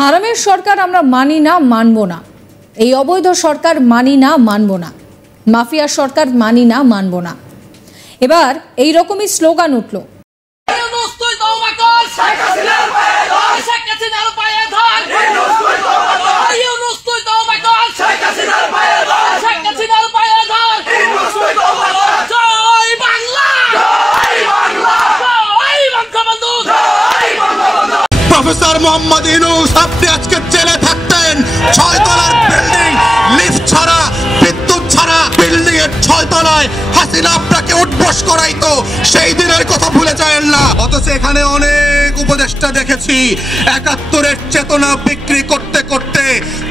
হারামের সরকার আমরা মানি না, মানব না। এই অবৈধ সরকার মানি না, মানব না। মাফিয়া সরকার মানি না, মানব না। এবার এই রকমই স্লোগান উঠল। প্রফেসর মোহাম্মদ ইউনূস আপনি আজকে জেলে থাকতেন 6 তলার বিল্ডিং, লিফট ছাড়া, বিদ্যুৎ ছাড়া বিল্ডিং এর 6 তলায় হাসিনা আপনাকে উঠবস করাইতো, সেই দিনের কথা ভুলে যাবেন না। অথচ এখানে অনেক উপদেষ্টা দেখেছি ৭১-এর চেতনা বিক্রি করতে করতে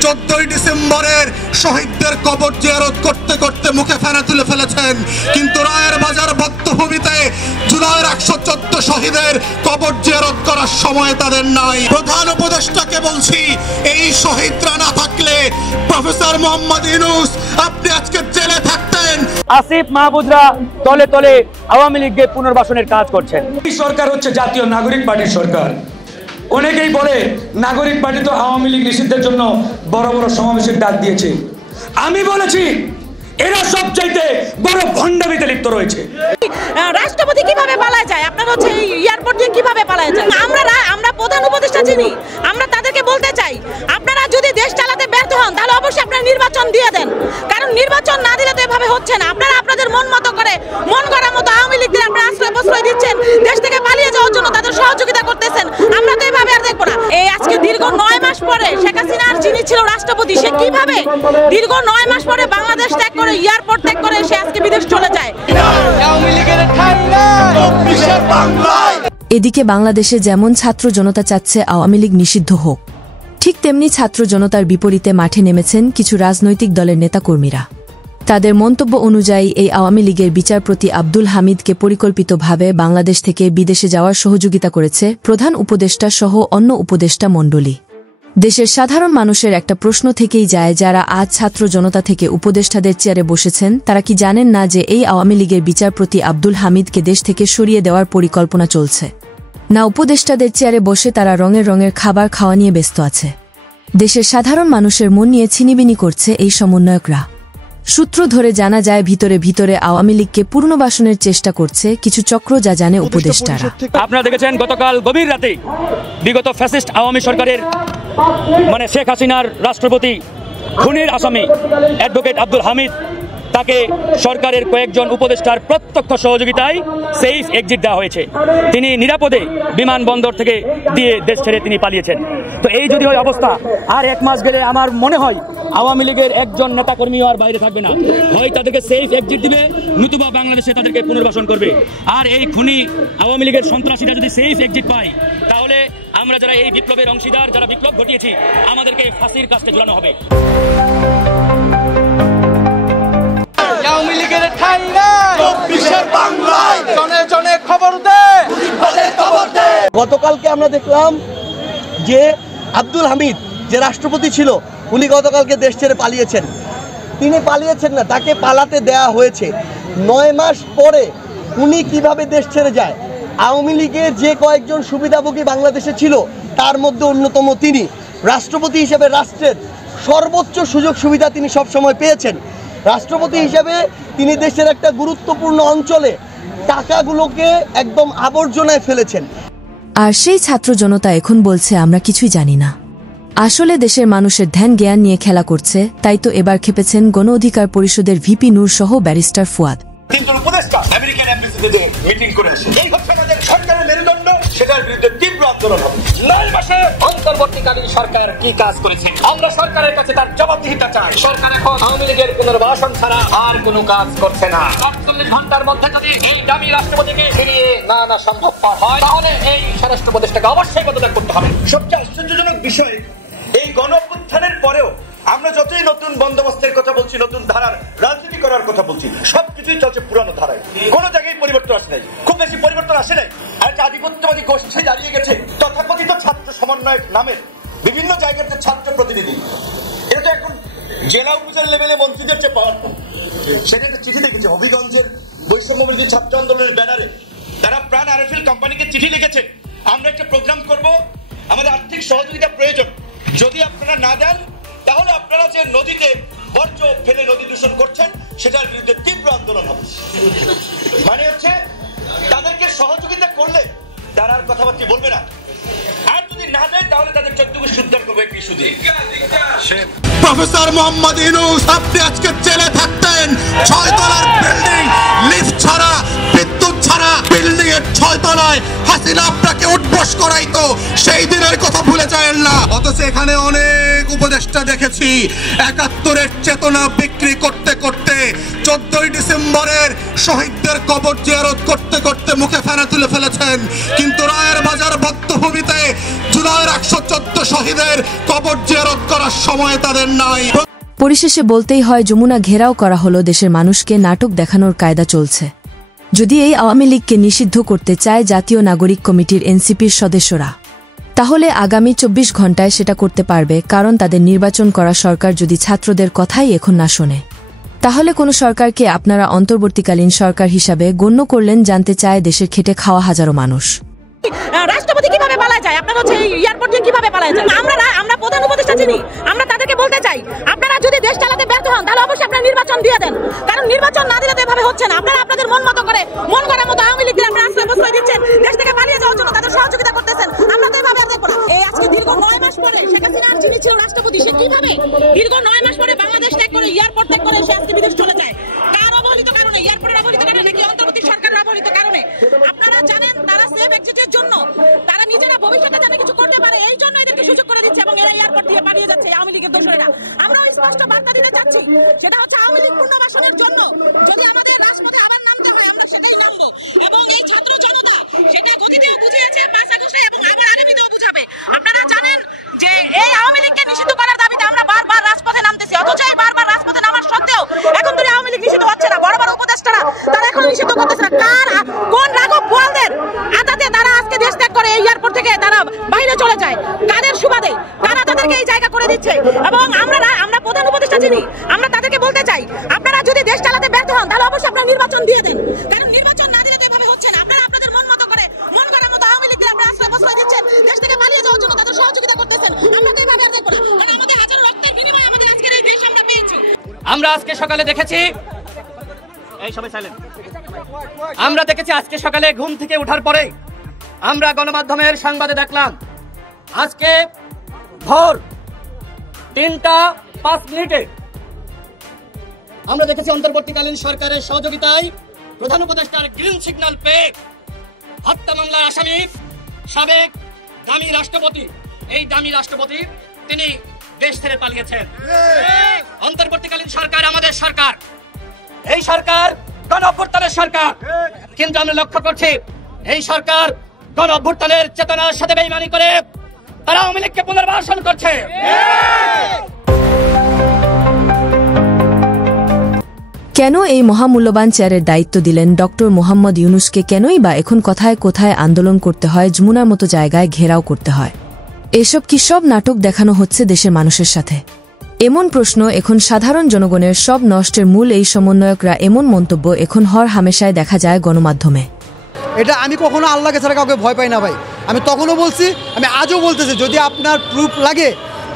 14ই ডিসেম্বরের শহীদদের কবর জিয়ারত করতে করতে মুখে ফেনা তুলে ফেলেছেন, কিন্তু রায়ের বাজার বধ্যভূমিতে জুলাইয়ের 114 শহীদের কবর জিয়ারত করার সময় তাদের নাই। প্রধান উপদেষ্টাকে বলছি, এই শহীদরা না থাকলে প্রফেসর মোহাম্মদ ইউনূস আপনি আজকে জেলে থাকতেন। আসিফ মাহমুদরা তলে তলে আওয়ামী লীগকে পুনর্বাসনের কাজ করছেন। এই সরকার হচ্ছে জাতীয় নাগরিক পার্টির সরকার। অনেকেই বলে নাগরিক পার্টি তো আওয়ামী লীগ নিষিদ্ধের জন্য বড় বড় সমাবেশের ডাক দিয়েছে। আমি বলেছি এরা সবচাইতে বড় ভণ্ডামিতে লিপ্ত রয়েছে। রাষ্ট্রপতি কিভাবে পালায় যায়, আপনার হচ্ছে এয়ারপোর্ট দিয়ে কিভাবে পালায় যায়? আমরা প্রধান উপদেষ্টা চিনি, আমরা তাদেরকে বলতে চাই আপনারা যদি দেশ চালাতে ব্যর্থ হন তাহলে অবশ্যই আপনারা নির্বাচন দিয়ে দেন, কারণ নির্বাচন না দিলে তো এভাবে হচ্ছে না। আপনারা আপনাদের মন মতো করে মন করার মতো আওয়ামী লীগদের আপনারা আশ্রয় দিচ্ছেন, দেশ থেকে পালিয়ে যাওয়ার জন্য তাদের সহযোগিতা করতেছেন। আমরা তো এভাবে আর দেখবো না। এই আজকে দীর্ঘ 9 মাস পরে শেখ হাসিনার যিনি ছিল রাষ্ট্রপতি, সে কিভাবে দীর্ঘ 9 মাস পরে বাংলাদেশ ত্যাগ করে, এয়ারপোর্ট ত্যাগ করে সে আজকে বিদেশ চলে যায়। এদিকে বাংলাদেশে যেমন ছাত্র জনতা চাচ্ছে আওয়ামী লীগ নিষিদ্ধ হোক, ঠিক তেমনি ছাত্র জনতার বিপরীতে মাঠে নেমেছেন কিছু রাজনৈতিক দলের নেতাকর্মীরা। তাদের মন্তব্য অনুযায়ী এই আওয়ামী লীগের বিচারপতি আব্দুল হামিদকে পরিকল্পিতভাবে বাংলাদেশ থেকে বিদেশে যাওয়ার সহযোগিতা করেছে প্রধান উপদেষ্টা সহ অন্য উপদেষ্টা মণ্ডলী। দেশের সাধারণ মানুষের একটা প্রশ্ন থেকেই যায়, যারা আজ ছাত্র জনতা থেকে উপদেষ্টাদের চেয়ারে বসেছেন তারা কি জানেন না যে এই আওয়ামী লীগের বিচারপতি আব্দুল হামিদকে দেশ থেকে সরিয়ে দেওয়ার পরিকল্পনা চলছে? না, উপদেষ্টাদের চেয়ারে বসে তারা রঙের খাবার খাওয়া নিয়ে ব্যস্ত আছে। দেশের সাধারণ মানুষের মন নিয়ে ছিনিবিনি করছে এই সমন্বয়করা। সূত্র ধরে জানা যায় ভিতরে ভিতরে আওয়ামী লীগকে পুনর্বাসনের চেষ্টা করছে কিছু চক্র, যা জানে উপদেষ্টারা। আপনারা দেখেছেন গতকাল গভীর রাতে বিগত ফ্যাসিস্ট আওয়ামী সরকারের শেখ হাসিনার রাষ্ট্রপতি খুনের আসামি অ্যাডভোকেট আব্দুল হামিদ, তাকে সরকারের কয়েকজন উপদেষ্টার প্রত্যক্ষ সহযোগিতায় সেফ এক্সিট দেওয়া হয়েছে। তিনি নিরাপদে বিমানবন্দর থেকে দিয়ে দেশ ছেড়ে তিনি পালিয়েছেন। তো এই যদি হয় অবস্থা, আর 1 মাস গেলে আমার মনে হয় আওয়ামী লীগের একজন নেতাকর্মীও আর বাইরে থাকবে না। হয় তাদেরকে সেফ এক্সিট দিবে, নতুবা বাংলাদেশে তাদেরকে পুনর্বাসন করবে। আর এই খুনি আওয়ামী লীগের সন্ত্রাসীরা যদি সেফ এক্সিট পায়, তাহলে আমরা যারা এই বিপ্লবের অংশীদার, যারা বিপ্লব ঘটিয়েছি, আমাদেরকে ফাঁসির কাস্টে ঝুলানো হবে। গতকালকে আমরা দেখলাম যে আব্দুল হামিদ যে রাষ্ট্রপতি ছিল, উনি গতকালকে দেশ ছেড়ে পালিয়েছেন। তিনি পালিয়েছেন না, তাকে পালাতে দেয়া হয়েছে। 9 মাস পরে উনি কিভাবে দেশ ছেড়ে যায়? আওয়ামী লীগের যে কয়েকজন সুবিধাভোগী বাংলাদেশে ছিল তার মধ্যে অন্যতম তিনি। রাষ্ট্রপতি হিসেবে রাষ্ট্রের সর্বোচ্চ সুযোগ সুবিধা তিনি সবসময় পেয়েছেন। রাষ্ট্রপতি হিসেবে তিনি দেশের একটা গুরুত্বপূর্ণ অঞ্চলে টাকাগুলোকে একদম আবর্জনায় ফেলেছেন। আর সেই ছাত্র জনতা এখন বলছে আমরা কিছুই জানি না। আসলে দেশের মানুষের ধ্যান জ্ঞান নিয়ে খেলা করছে, তাই তো এবার খেপেছেন গণ অধিকার পরিষদের ভিপি নূর সহ ব্যারিস্টার ফুয়াদ। তিনজন উপদেষ্টা আমেরিকান এমবাসিতে মিটিং করে আসে। এই হচ্ছে আমাদের সরকারের মেরুদণ্ড, সেটার বিরুদ্ধে তীব্র আন্দোলন হবে। 9 মাসে অন্তর্বর্তীকালীন সরকার কি কাজ করেছে, আমরা সরকারের কাছে তার জবাবদিহিতা চাই। সরকার এখন আওয়ামী লীগের পুনর্বাসন ছাড়া আর কোনো কাজ করছে না। 48 ঘন্টার মধ্যে যদি এই দামি রাষ্ট্রপতিকে ফিরিয়ে না সম্ভব হয়, তাহলে এই স্বরাষ্ট্র উপদেষ্টাকে অবশ্যই পদত্যাগ করতে হবে। সবচেয়ে আশ্চর্যজনক বিষয়, এই গণঅভ্যুত্থানের পরেও আমরা যতই নতুন বন্দোবস্তের কথা বলছি, নতুন ধারার রাজনীতি করার কথা বলছি, সবকিছুই চলছে পুরানো ধারায়। কোন জায়গায় পরিবর্তন আসে নাই, খুব বেশি পরিবর্তন আসে নাই। আর একটা আধিপত্যবাদী গোষ্ঠী দাঁড়িয়ে গেছে তথাকথিত ছাত্র সমন্বয়ক নামে বিভিন্ন জায়গাতে ছাত্র প্রতিনিধি। এটা এখন জেলা উপজেলা লেভেলে মন্ত্রীদের চেয়ে পাওয়ারফুল। সেখানে চিঠি লিখেছে হবিগঞ্জের বৈষম্যবিরোধী ছাত্র আন্দোলনের ব্যানারে, তারা প্রাণ আরএফএল কোম্পানিকে চিঠি লিখেছে, আমরা একটা প্রোগ্রাম করব, আমাদের আর্থিক সহযোগিতা প্রয়োজন, যদি আপনারা না দেন তাহলে আপনারা যে নদীতে বর্জ্য ফেলে নদী দূষণ করছেন সেটার বিরুদ্ধে তীব্র আন্দোলন হবে। মানে হচ্ছে তাদেরকে সহযোগিতা করলে তারা আর কথাবার্তা বলবে না, আর যদি না দেন তাহলে তাদের 14 গোষ্ঠী উদ্ধার করবে একটি ইস্যু দিয়ে। প্রফেসর মোহাম্মদ ইউনূস আপনি আজকে জেলে থাকতেন 6 তলার বিল্ডিং, লিফট ছাড়া, বিদ্যুৎ ছাড়া বিল্ডিং এর 6 তলায় হাসিনা আপনাকে উঠবস করাইতো, সেই দিনের কথা ভুলে যাবেন না। অথচ এখানে অনেক উপদেষ্টা দেখেছি 71-এর চেতনা বিক্রি করতে করতে 14ই ডিসেম্বরের শহীদদের কবর জিয়ারত করতে করতে মুখে ফেনা তুলে ফেলেছেন, কিন্তু রায়ের বাজার বদ্ধভূমিতে জুলাইয়ের 114 শহীদের কবর জিয়ারত করার সময় তাদের নাই। পরিশেষে বলতেই হয়, যমুনা ঘেরাও করা হলো, দেশের মানুষকে নাটক দেখানোর কায়দা চলছে। যদি এই আওয়ামী লীগকে নিষিদ্ধ করতে চায় জাতীয় নাগরিক কমিটির এনসিপির সদস্যরা, তাহলে আগামী 24 ঘণ্টায় সেটা করতে পারবে, কারণ তাদের নির্বাচন করা সরকার যদি ছাত্রদের কথাই এখন না শোনে, তাহলে কোন সরকারকে আপনারা অন্তর্বর্তীকালীন সরকার হিসাবে গণ্য করলেন, জানতে চায় দেশের খেটে খাওয়া হাজারো মানুষ। রাষ্ট্রপতি কিভাবে পালায় যায়, আপনারা হচ্ছে এই এয়ারপোর্ট দিয়ে কিভাবে পালায় যায়? আমরা প্রধান উপদেষ্টা চিনি, আমরা তাদেরকে বলতে চাই আপনারা যদি দেশ চালাতে ব্যর্থ হন তাহলে অবশ্যই আপনারা নির্বাচন দিয়ে দেন, কারণ নির্বাচন না দিলে তো এভাবে হচ্ছে না। আপনারা আপনাদের মন মতো করে মন করার মতো আওয়ামী লীগকে আপনারা আশ্রয় প্রশ্রয় দিচ্ছেন, দেশ থেকে পালিয়ে যাওয়ার জন্য তাদের সহযোগিতা করতেছেন। আমরা তো এভাবে আর দেখবো না। এই আজকে দীর্ঘ 9 মাস পরে শেখ হাসিনার যিনি ছিল রাষ্ট্রপতি, সে কিভাবে দীর্ঘ 9 মাস পরে বাংলাদেশ ত্যাগ করে এয়ারপোর্ট ত্যাগ করে সে আজকে বিদেশ চলে যায়? কার অবহেলিত কারণে? এয়ারপোর্টের অবহেলিত কারণে নাকি অন্তর্বর্তী সরকারের অবহেলিত কারণে? আপনারা জানেন তারা সেফ এক্সিটের জন্য, তারা নিজেরা ভবিষ্যতে জানে কিছু করতে পারে, এই জন্য এদেরকে সুযোগ করে দিচ্ছে এবং এরা এয়ারপোর্ট দিয়ে পালিয়ে যাচ্ছে আওয়ামী লীগের দোষরেরা। আমরা স্পষ্ট বার্তা দিতে চাচ্ছি, সেটা হচ্ছে আওয়ামী লীগ পুনর্বাসনের জন্য যদি আমাদের রাজপথে আবার নামতে হয় আমরা সেটাই নামবো, এবং এই ছাত্র জনতা সেটা গতিতেও বুঝিয়েছে 5 আগস্টে এবং আবার আগামীতেও বুঝাবে। আপনারা জানেন যে এই আওয়ামী লীগকে নিষিদ্ধ করার দাবিতে আমরা বারবার রাজপথে নামতেছি, অথচ এই বারবার রাজপথে নামার সত্ত্বেও এখন ধরে আওয়ামী লীগ নিষিদ্ধ হচ্ছে না। বড় বড় উপদেষ্টারা তারা এখনো নিষিদ্ধ করতেছে না। কোন রাঘব বোয়ালদের আদাতে তারা আজকে দেশ ত্যাগ করে এই এয়ারপোর্ট থেকে তারা বাইরে চলে যায়? কাদের সুবাদে কারা তাদেরকে এই জায়গা করে দিচ্ছে? এবং আমরা প্রধান উপদেষ্টা চিনি, আমরা তাদেরকে বলতে চাই আপনারা যদি দেশ চালাতে ব্যর্থ হন তাহলে অবশ্যই আপনারা নির্বাচন দিয়ে দেন, কারণ নির্বাচন না দিলে তো এভাবে হচ্ছে না। আপনারা আপনাদের মন মতো করে মন করার মতো আওয়ামী লীগদের আপনারা আশ্রয় প্রশ্রয় দিচ্ছেন, দেশ থেকে পালিয়ে যাওয়ার জন্য তাদের সহযোগিতা করতেছেন। আমরা তো এভাবে আর দেখবো না, কারণ আমাদের হাজারো রক্তের বিনিময়ে আমাদের আজকের এই দেশ আমরা পেয়েছি। আমরা আজকে সকালে দেখেছি, এই সবাই সাইলেন্ট, আমরা দেখেছি আজকে সকালে ঘুম থেকে ওঠার পরে আমরা গণমাধ্যমের সংবাদে দেখলাম আজকে ভোর 3:05 আমরা দেখেছি অন্তর্বর্তীকালীন সরকারের সহযোগিতায় প্রধান উপদেষ্টার গ্রিন সিগন্যাল পেয়ে হত্যা মামলার আসামি সাবেক দামি রাষ্ট্রপতি, এই দামি রাষ্ট্রপতি তিনি দেশ ছেড়ে পালিয়েছেন। অন্তর্বর্তীকালীন সরকার আমাদের সরকার, এই সরকার গণ অভ্যুত্থানের সরকার, কিন্তু আমরা লক্ষ্য করছি এই সরকার গণ অভ্যুত্থানের চেতনার সাথে বেইমানি করে তারা আওয়ামী লীগকে পুনর্বাসন করছে। কেন এই মহামূল্যবান চেয়ারের দায়িত্ব দিলেন ডক্টর মোহাম্মদ ইউনূসকে? কেনই বা এখন কোথায় কোথায় আন্দোলন করতে হয়, যমুনার মতো জায়গায় ঘেরাও করতে হয়? এসব কি সব নাটক দেখানো হচ্ছে দেশের মানুষের সাথে? এমন প্রশ্ন এখন সাধারণ জনগণের। সব নষ্টের মূল এই সমন্বয়করা। এমন মন্তব্য এখন হর হামেশায় দেখা যায় গণমাধ্যমে। এটা আমি কখনো আল্লাহকে ছাড়া কাউকে ভয় পাই না ভাই। আমি তখনও বলছি, আমি আজও বলতেছি, যদি আপনার প্রুফ লাগে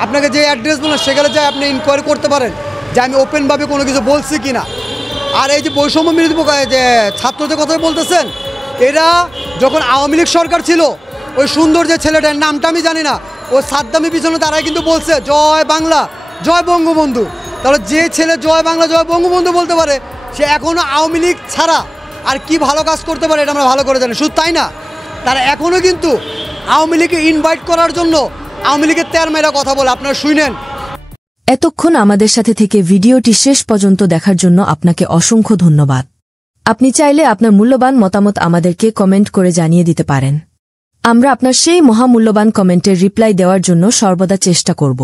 আপনাকে যে অ্যাড্রেস বলেন সেখানে যায় আপনি ইনকোয়ারি করতে পারেন যে আমি ওপেনভাবে কোনো কিছু বলছি কি না। আর এই যে বৈষম্য বিরোধী যে ছাত্রদের কথা বলতেছেন, এরা যখন আওয়ামী লীগ সরকার ছিল ওই সুন্দর যে ছেলেটার নামটা আমি জানি না, ও সাদ্দামের পিছনে তারাই কিন্তু বলছে জয় বাংলা জয় বঙ্গবন্ধু। তাহলে যে ছেলে জয় বাংলা জয় বঙ্গবন্ধু বলতে পারে সে এখনও আওয়ামী লীগ ছাড়া আর কি ভালো কাজ করতে পারে এটা আমরা ভালো করে জানি। শুধু তাই না, তারা এখনও কিন্তু আওয়ামী লীগকে ইনভাইট করার জন্য আওয়ামী লীগের তেয়ার মেয়েরা কথা বলে, আপনারা শুনেন। এতক্ষণ আমাদের সাথে থেকে ভিডিওটি শেষ পর্যন্ত দেখার জন্য আপনাকে অসংখ্য ধন্যবাদ। আপনি চাইলে আপনার মূল্যবান মতামত আমাদেরকে কমেন্ট করে জানিয়ে দিতে পারেন। আমরা আপনার সেই মহামূল্যবান কমেন্টের রিপ্লাই দেওয়ার জন্য সর্বদা চেষ্টা করব।